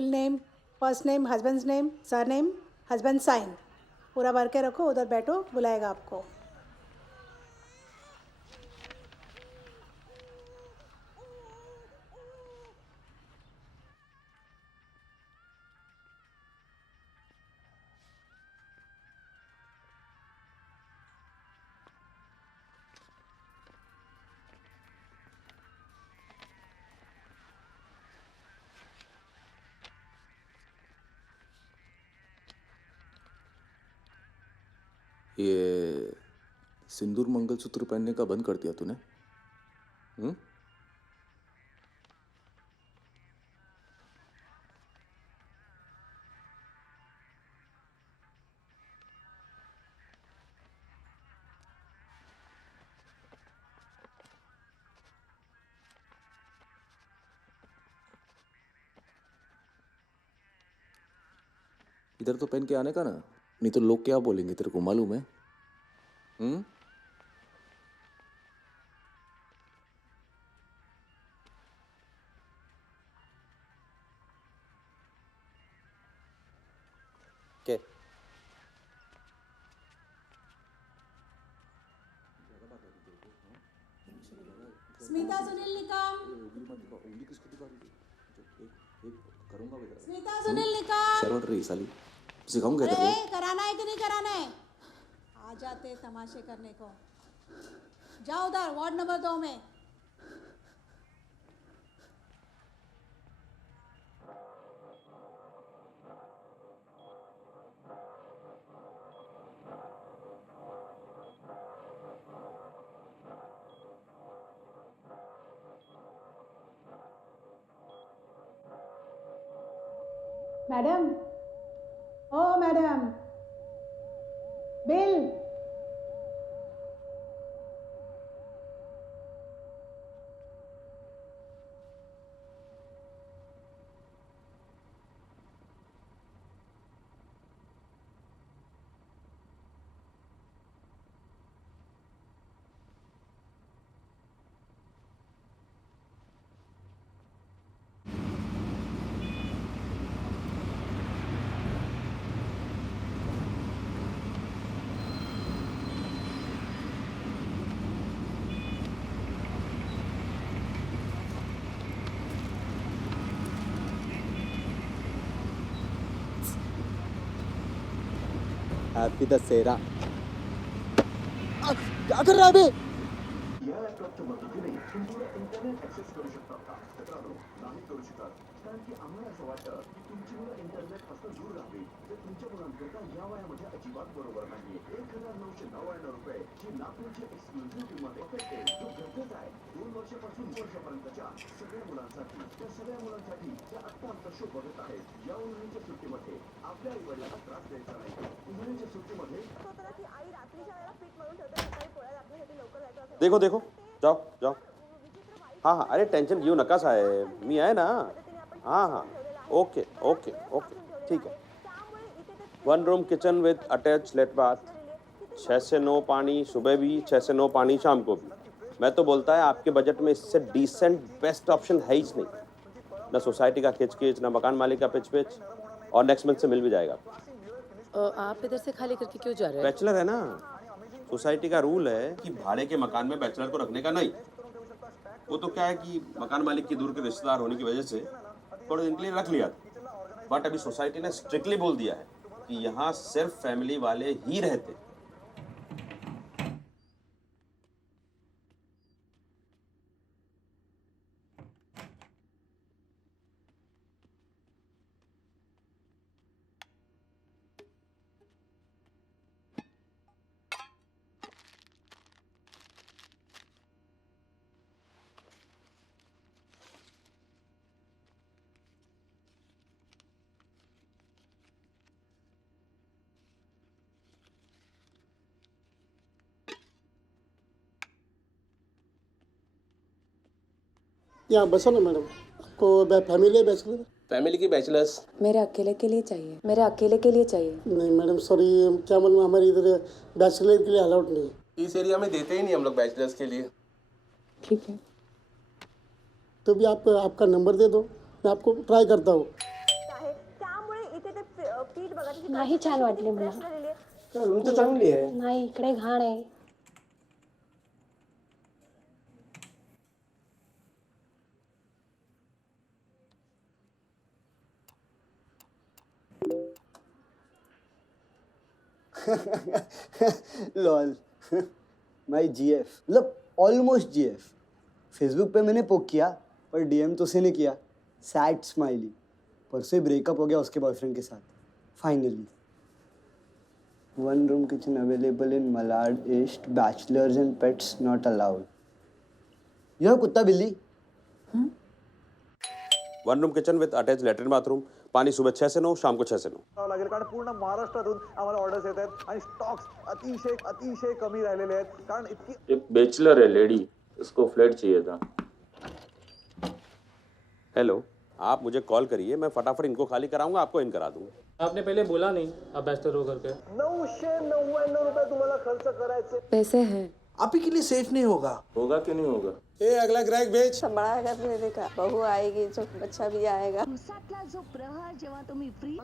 Full name, first name, husband's name, surname, husband sign पूरा भर के रखो, उधर बैठो, बुलाएगा आपको। ये सिंदूर मंगलसूत्र पहनने का बंद कर दिया तूने? इधर तो पहन के आने का ना, नहीं तो लोग क्या बोलेंगे, तेरे को मालूम है? के स्मिता सुनील निकम, उंगली किसको दिखा रही थी? करूंगा बेटा। स्मिता सुनील निकम। शर्वट रही साली, सिखाऊंगा तेरे अरे को। कराना है कि नहीं कराना है? आ जाते तमाशे करने को। जाओ उधर वार्ड नंबर 2 में। मैडम, ओ मैडम, बिल। हैप्पी दशहरा। क्या कर रहा है बे? या लॅपटॉपच्या मदतीने तुम्ही इंटरनेट ऍक्सेस करू शकता का? मित्रांनो, नाही करू शकत, कारण की आम्हाला असं वाटतं की तुमची मुलं इंटरनेट पासून दूर राहावी. ते तुमच्या मुलांकरता या वयामध्ये अजिबात बरोबर नाही. 1999 रुपये ही नागपूरची एक्सक्लुझिव्ह किंमत आहे, जो गरजेचा आहे. 2 वर्षापासून वर्षापर्यंतच्या सगळ्या मुलांसाठी, त्या सगळ्या मुलांसाठी त्या आत्ता आमचा शो बघत आहेत. या उन्हाळ्याच्या सुट्टीमध्ये आपल्या आई वडिलांना त्रास द्यायचा नाही. उन्हाळ्याच्या सुट्टीमध्ये देखो देखो, जाओ जाओ. हाँ हाँ, अरे टेंशन घेऊ नका साहेब, मी आहे ना. हाँ हाँ, ओके ओके ओके, ठीक है. 1 room kitchen with attach lat bath, 6 से 9 पानी सुबह भी, 6 से 9 पानी शाम को भी. मैं तो बोलता है आपके बजट में इससे डिसेंट बेस्ट ऑप्शन है ही नहीं. ना सोसाइटी का खिच खिच, ना मकान मालिक का पिच पिच, और नेक्स्ट मंथ से मिल भी जाएगा. आप इधर से खाली करके क्यों जा रहे हैं? बैचलर है ना, सोसाइटी का रूल है कि भाड़े के मकान में बैचलर को रखने का नहीं. वो तो क्या है कि मकान मालिक की दूर के रिश्तेदार होने की वजह से थोड़े दिन के लिए रख लिया था. बट अभी सोसाइटी ने स्ट्रिक्टली बोल दिया है कि यहाँ सिर्फ फैमिली वाले ही रहते. यहाँ बसो ना मैडम, आपको फैमिली है बैचलर? फैमिली की बैचलर्स मेरे अकेले के लिए चाहिए, मेरे अकेले के लिए चाहिए. नहीं मैडम सॉरी, क्या मालूम हमारे इधर बैचलर के लिए अलाउड नहीं है. इस एरिया में देते ही नहीं हम लोग बैचलर्स के लिए. ठीक है. तो भी आप आपका नंबर दे दो, मैं आपको ट्राई करता हूँ. नाही छान वाटली मला. रूम तर चांगली आहे. नाही इकडे घाण आहे. लॉल माई GF मतलब ऑलमोस्ट GF. फेसबुक पे मैंने पोक किया पर DM तो उसे नहीं किया. Sad smiley. परसों ही ब्रेकअप हो गया उसके बॉयफ्रेंड के साथ. Finally. 1 room kitchen available in Malad East. Bachelors and pets not allowed. यह कुत्ता बिल्ली. 1 room kitchen with attach latrine bathroom. पाणी सुबह 6 से 9, शाम को 6 से 9. लागेल कारण पूर्ण महाराष्ट्रातून आम्हाला ऑर्डर्स येत आहेत आणि स्टॉक्स अतिशय अतिशय कमी राहिलेले आहेत कारण इतकी. एक बैचलर है लेडी, उसको फ्लैट चाहिए था. हेलो, आप मुझे कॉल करिए, मैं फटाफट इनको खाली कराऊंगा, आपको इन करा दूंगा. आपने पहले बोला नहीं आप बैचलर हो करके. 999 रुपये तुम्हाला खर्च करायचे. पैसे हैं. आप ही के लिए सेफ नहीं होगा. होगा कि नहीं होगा? ए अगला ग्राहक भेज. सांभाळायला मेरे का बहू आएगी जो बच्चा भी आएगा. जो प्रहर जेव्हा तुम्ही फ्री.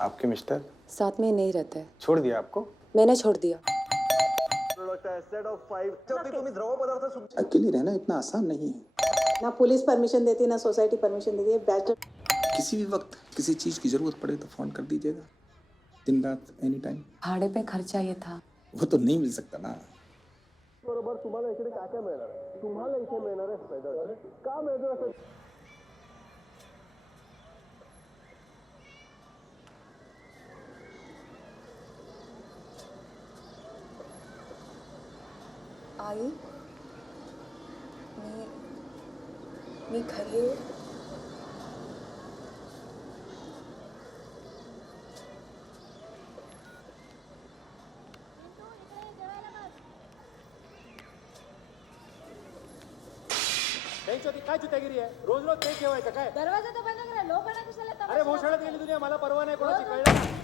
आपके मिस्टर साथ में नहीं रहता है. छोड़ दिया आपको. मैंने छोड़ दिया. प्रोडक्ट आहे सेट ऑफ 5. शेवटी तुम्ही द्रव पदार्थ सुद्धा. अकेली रहना इतना आसान नहीं है. ना पुलिस परमिशन देती ना सोसाइटी परमिशन देती है. बैचलर किसी भी वक्त किसी चीज़ की ज़रूरत पड़े तो फ़ोन कर दीजिएगा. दिन रात एनी टाइम. भाड़े पे खर्चा ये था. वो तो नहीं मिल सकता ना. बरोबर तुम्हाला इकडे काय काय मिळणार आहे. तुम्हाला इथे मिळणार आहे फायदा का मिळतो असं. आई मी खरी आहे. काय चुत्यागिरी आहे. रोज रोज ते ठेवायचं काय. दरवाजा तर बंद करा. लोकांना कशाला अरे भोशाळ्यात गेली दुनिया, मला परवा नाही कोणाची. कळलं.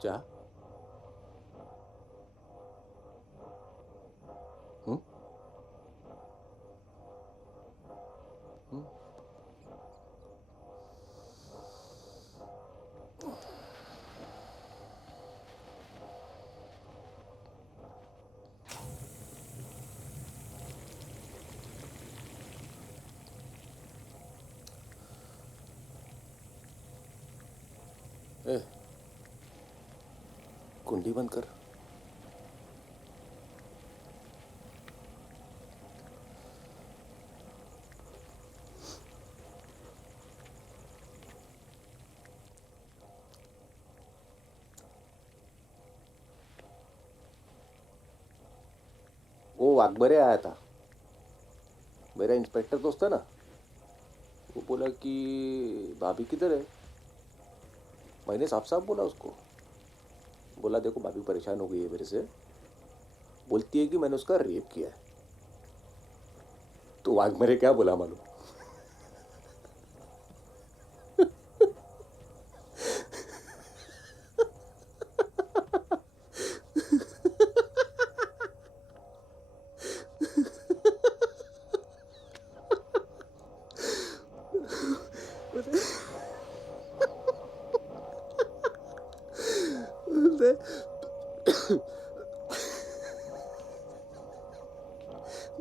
क्या? ए, कुंडी बंद कर. वो वाघबरे आया था, मेरा इंस्पेक्टर दोस्त है ना. वो बोला कि भाभी किधर है. मैंने साफ साफ बोला उसको. बोला देखो भाभी परेशान हो गई है मेरे से. बोलती है कि मैंने उसका रेप किया है. तो वाघमरे क्या बोला मालूम.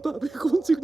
भाभी कौन सी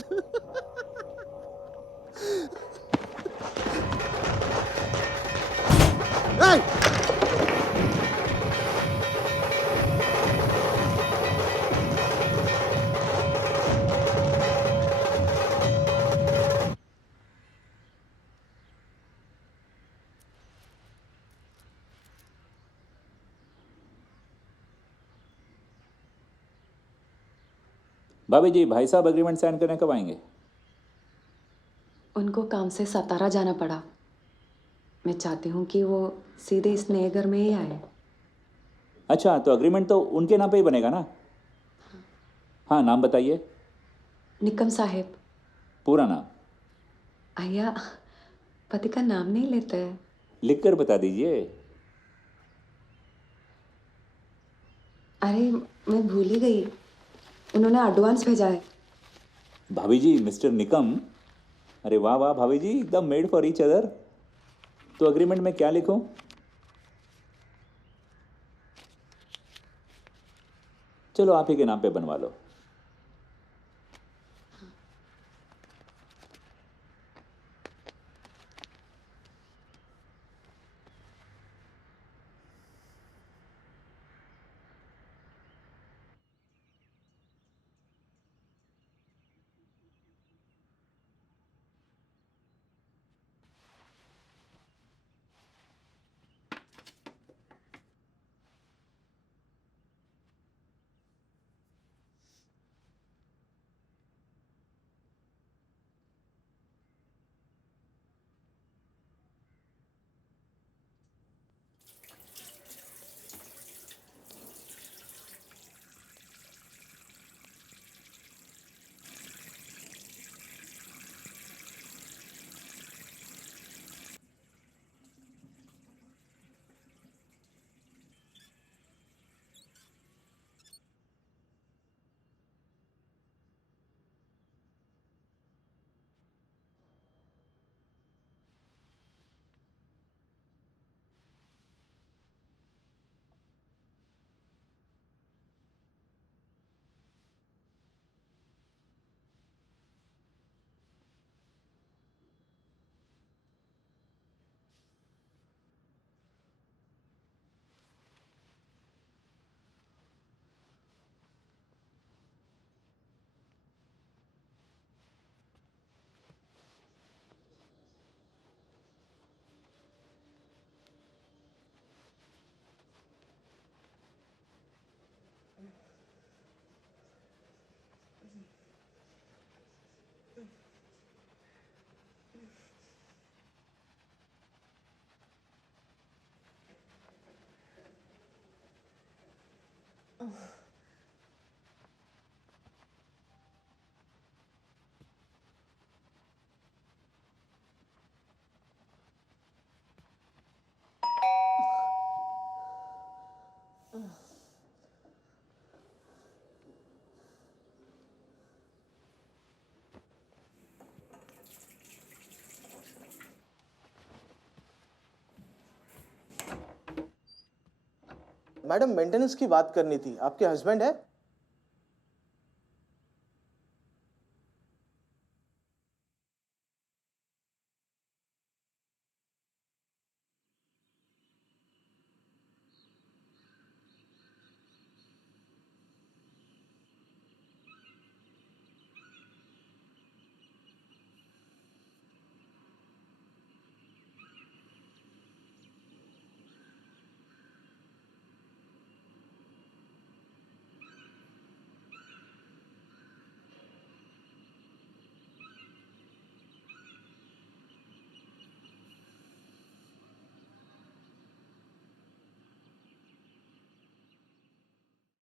भाभी जी, भाई साहब एग्रीमेंट साइन करने कब आएंगे? उनको काम से सतारा जाना पड़ा। मैं चाहती हूँ कि वो सीधे इस नए घर में ही आए। अच्छा, तो एग्रीमेंट तो उनके नाम पे ही बनेगा ना? हाँ, नाम बताइए। निकम साहेब। पूरा नाम? आया पति का नाम नहीं लेते हैं। लिख कर बता दीजिए। अरे मैं भूल ही गई, उन्होंने एडवांस भेजा है। भाभी जी, मिस्टर निकम। अरे वाह वाह भाभी जी, एकदम मेड फॉर ईच अदर। तो एग्रीमेंट में क्या लिखूं? चलो आप ही के नाम पे बनवा लो। मैडम, मेंटेनेंस की बात करनी थी। आपके हस्बैंड है?